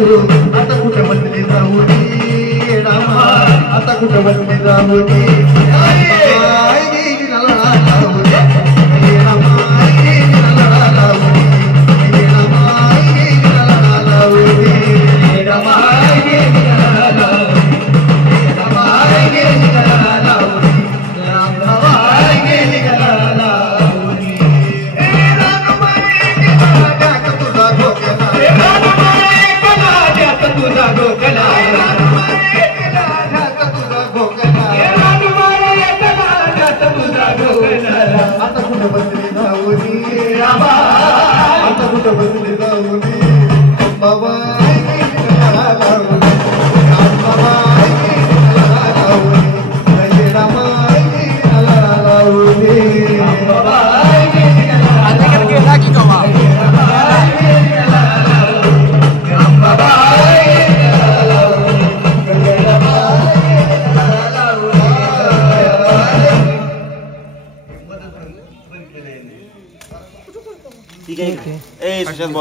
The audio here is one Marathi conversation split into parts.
आता कुठं बसले जाऊ दे रामा आता कुठं बसले जाऊ दे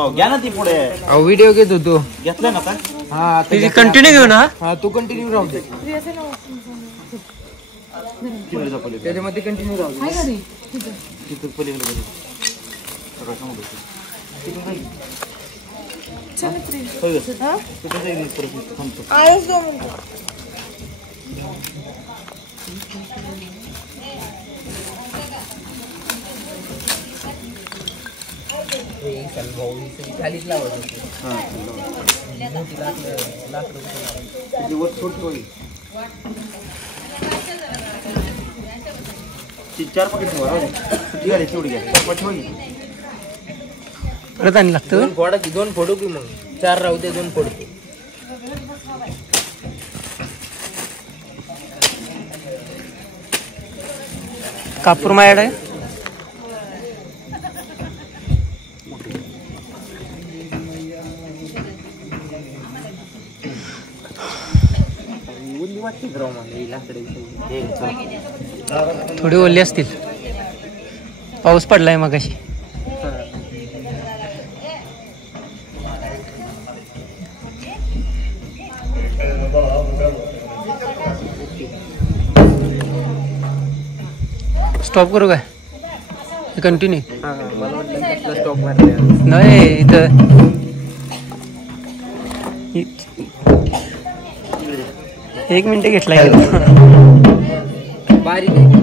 घ्या ना ती पुढे व्हिडिओ घेत होतो घेतलं ना का हा कंटिन्यू घेऊ ना हा तू कंटिन्यू राहू दे त्याच्यामध्ये कंटिन्यू राहू दे तिथं पलीकडे खालीच लावत होती चार पाकिट तेवढी परत आणि लागतं दोन फोडू की मग चार राहू दे दोन फोडतो कापूर माझ्याकडे आहे थोडी ओली असतील पाऊस पडलाय मगाशी स्टॉप करू काय कंटिन्यू स्टॉप मारले नाही इथं एक मिनिट घेतला बारीक आहे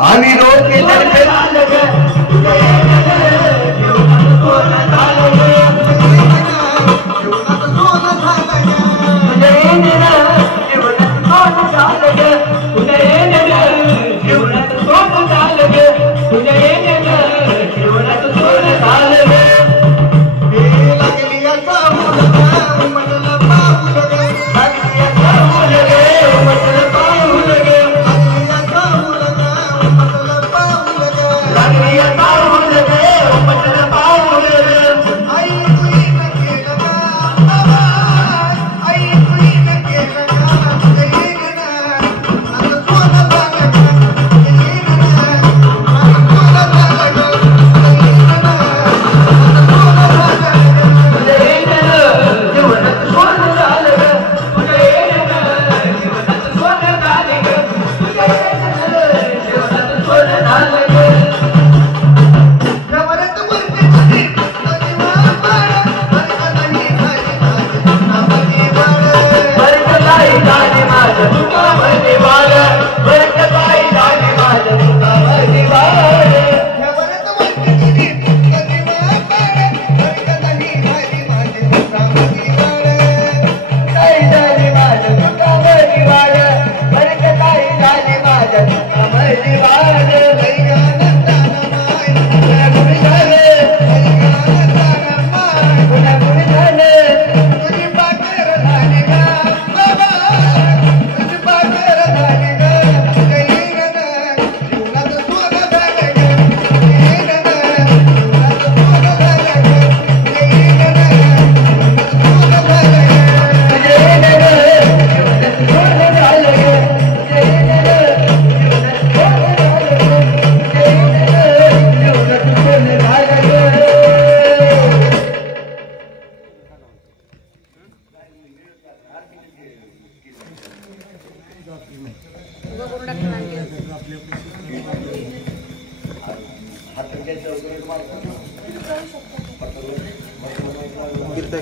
आम्ही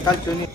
कालची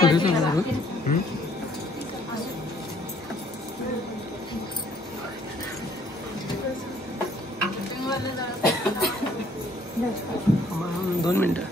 पुढे चालू करू. दोन मिनिटं.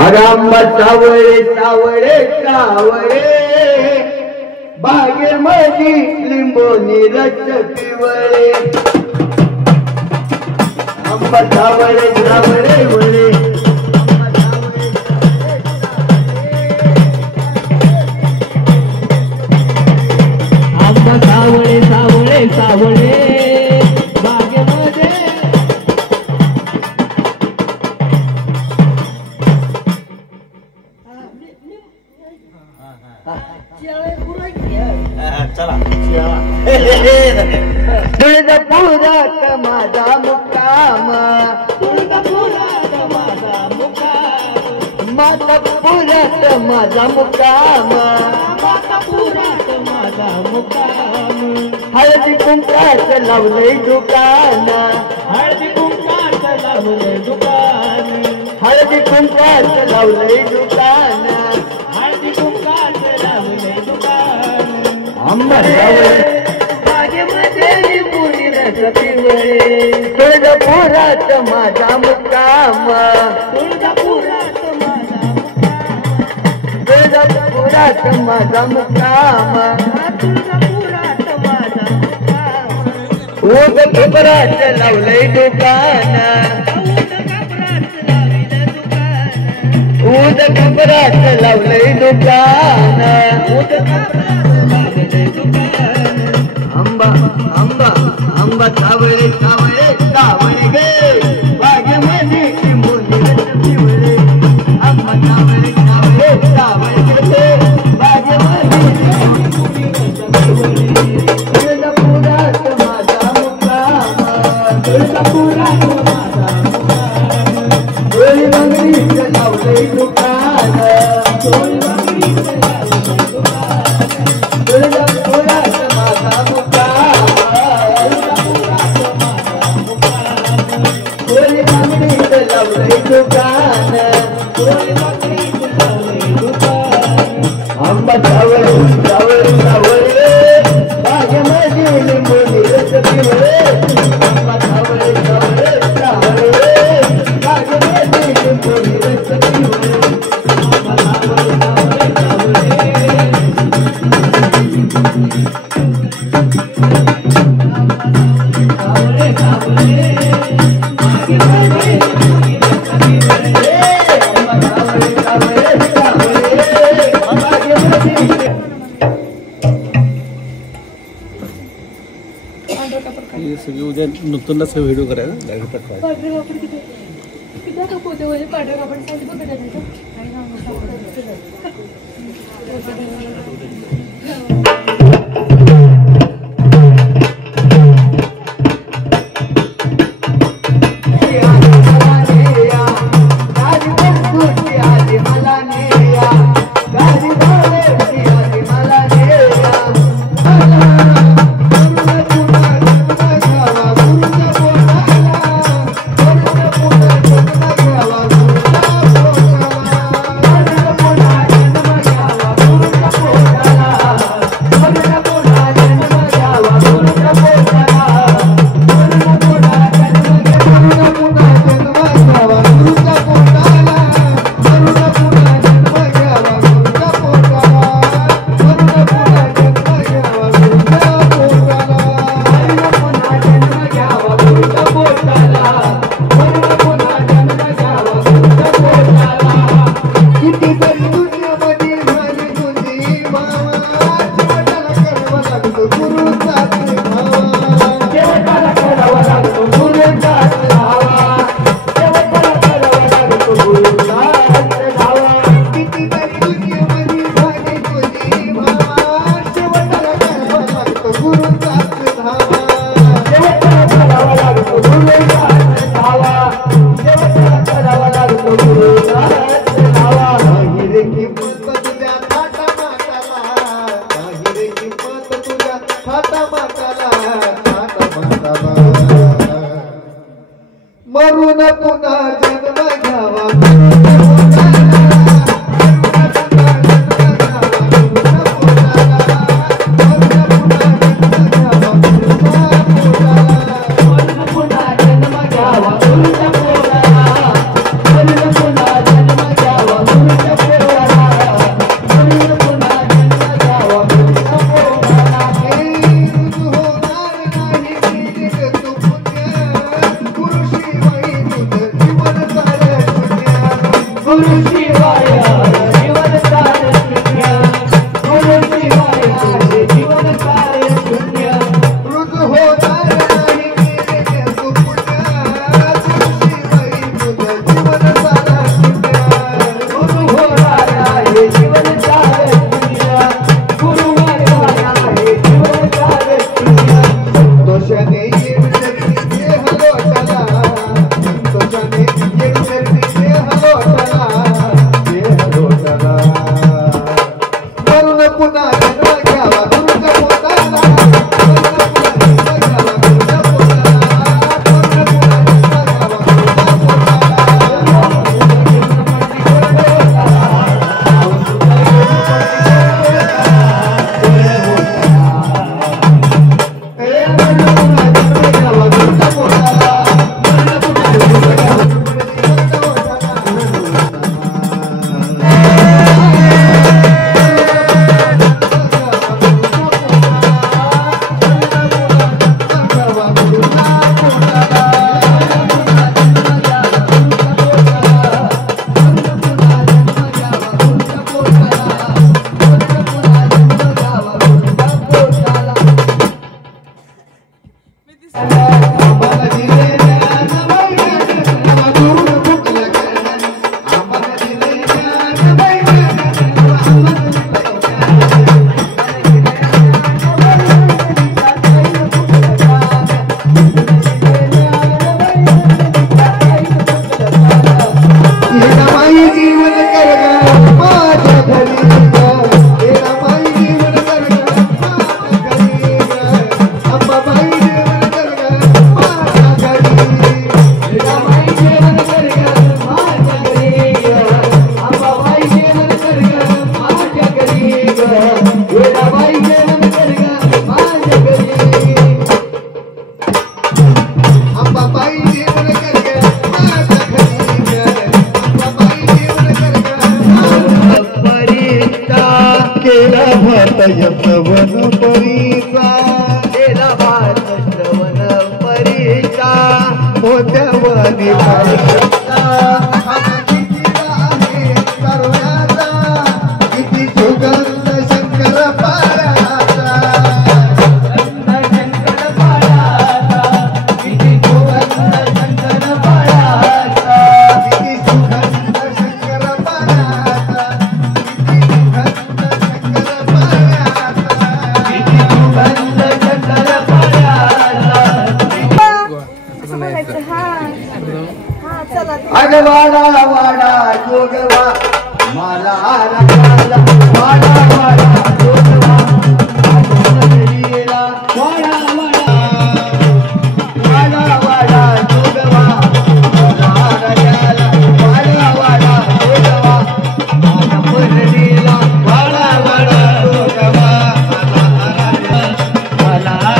आंबा सावळे सावळे सावळे बागेमध्ये लिंबोनी रस पिवळे आंबा सावळे सावळे वळे आंबा सावळे सावळे सावळे बागेमध्ये तुळजापुरात माझा मुक्काम तुळजापुरात माझा मुक्काम मातापुरात माझा मुक्काम मातापुरात माझा मुक्काम हळदी कुंकाच लावले दुकान हळदी कुंकाच लावले दुकान हळदी कुंकाच लावले दुकान हळदी कुंकाच लावले दुकान आंबा तुळजापुरात माझा मुक्काम तुळजापुरात माझा मुक्काम तुळजापुरात माझा ऊद खबरात लावलंय दुकान ऊद खबरात लावलंय दुकान ऊद आंबा आंबा आंबा सावळे सावळे सावळे गे बागेमध्ये लिंबोनी रस पिवळे आंबा सावळे सावळे सावळे गे बागेमध्ये लिंबोनी रस पिवळे तुळजापुरात माझा मुक्काम तुळजापुरात माझा मुक्काम डोळी बंगडीत लावलंय दुकान डोळी बंगडीत लावलंय दुकान तुळजापुरात माझा मुक्काम डोळी बंगडीत लावलंय दुकान डोळी बंगडीत लावलंय दुकान आंबा सावळे सावळे सावळे बागेमध्ये लिंबोनी रस पिवळे आंबा सावळे सावळे सावळे बागेमध्ये लिंबोनी रस पिवळे आंबा सावळे सावळे सावळे सावळे सावळे बागेमध्ये लिंबोनी रस पिवळे आंबा सावळे सावळे सावळे बागेमध्ये हे सगळे उद्या नूतनच व्हिडिओ करायचा डायरेक्ट पाठवायचा. मला श्रवण परीचा गेला भात श्रवण परीचा मोत्यावनी परीचा किती सुगंध शंकर पाराचा किती सुगंध शंकर पाराचा किती सुगंध शंकर पाराचा अग वाडा वाडा जोगवा मला वाडा वाडा जोगवा वाडा वाडा वाडा जोगवा मला वाडा वाडा जोगवा वाडा वाडा जोगवा मला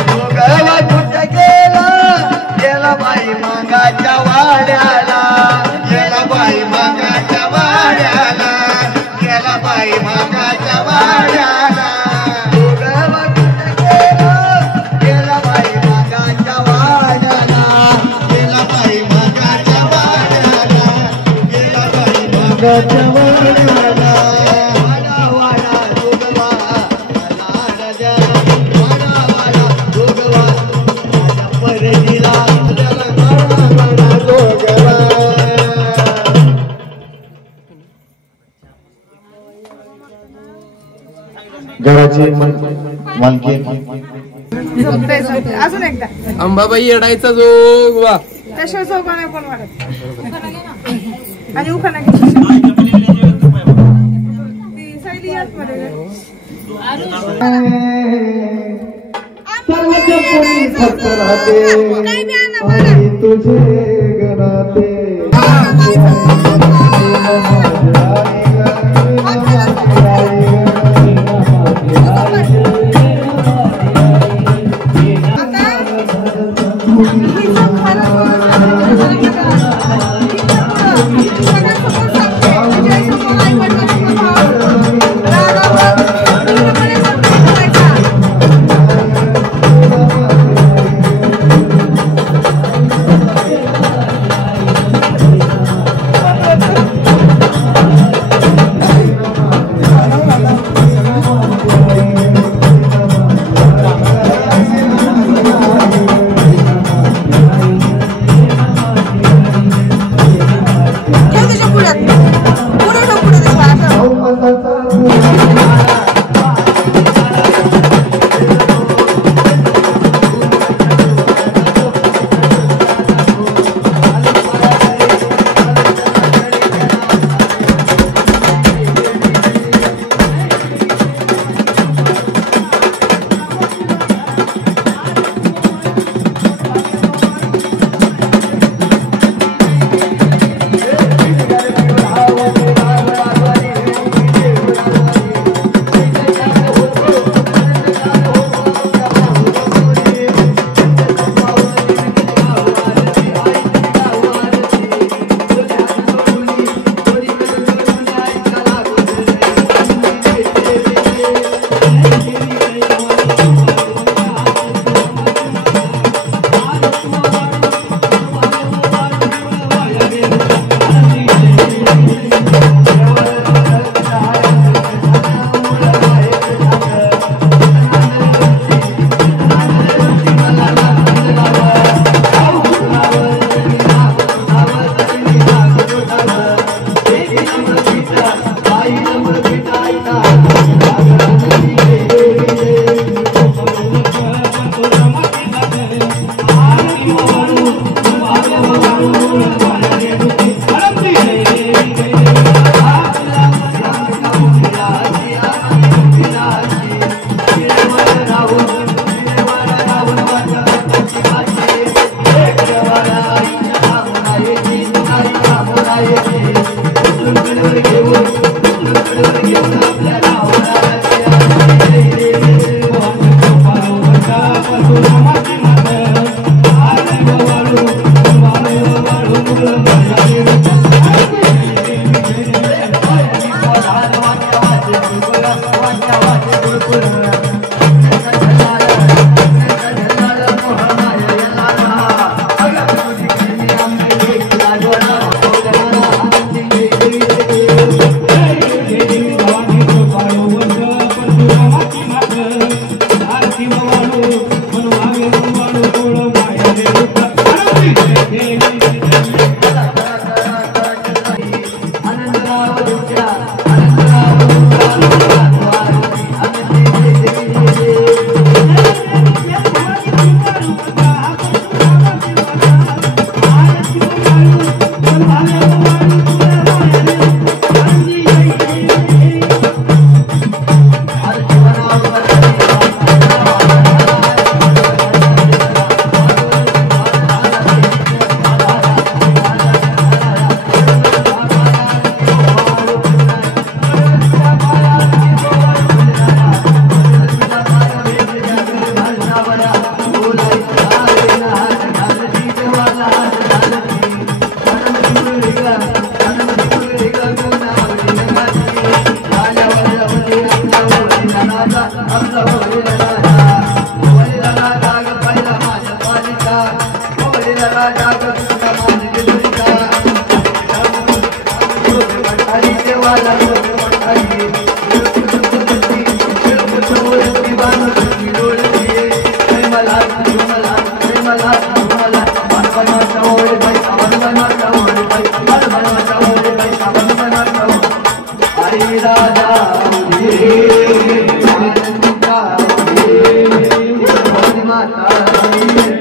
जोगवा कुठ गेला बाई मागाच्या वाड्याला गेला बाई मागाच्या वाड्याला गेला बाई मागाच्या वाड्याला जोगवा कुठं गेला बाई मागाच्या वाड्याला गेला बाई मागाच्या वाड्याला गेला बाई मागाच्या वाड्याला वाडा वाडा जोगवा वाडा वाडा जोगवा परजीला घराची मालकी अजून एकदा अंबाबाई येडायचा जोग वा त्याशिवाय चौका नाही पण वाटत आणि उखाणा ती सायली आतमध्ये सर्वच पुरी फक्त राहते आणि तुझे गणाते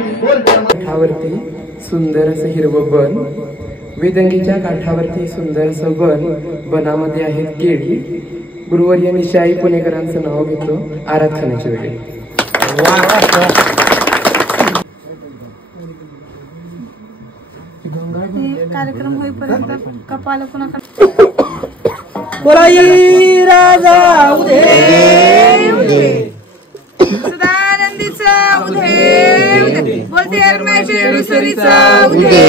काठावरती सुंदर असं हिरवं बन, वेदंगीच्या काठावरती सुंदर असं बन, बनामध्ये आहेत केळी. गुरुवर्य निशाई पुणेकरांचं नाव घेतो आराध खाण्याच्या वेळी. कार्यक्रम होईपर्यंत कपाल पुन्हा राजा सदानंदीचा उदे बोलते रमेश्वरीचा उदे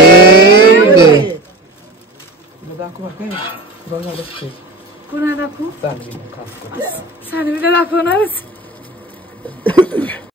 पुन्हा दाखवू सानवीला दाखवणारच.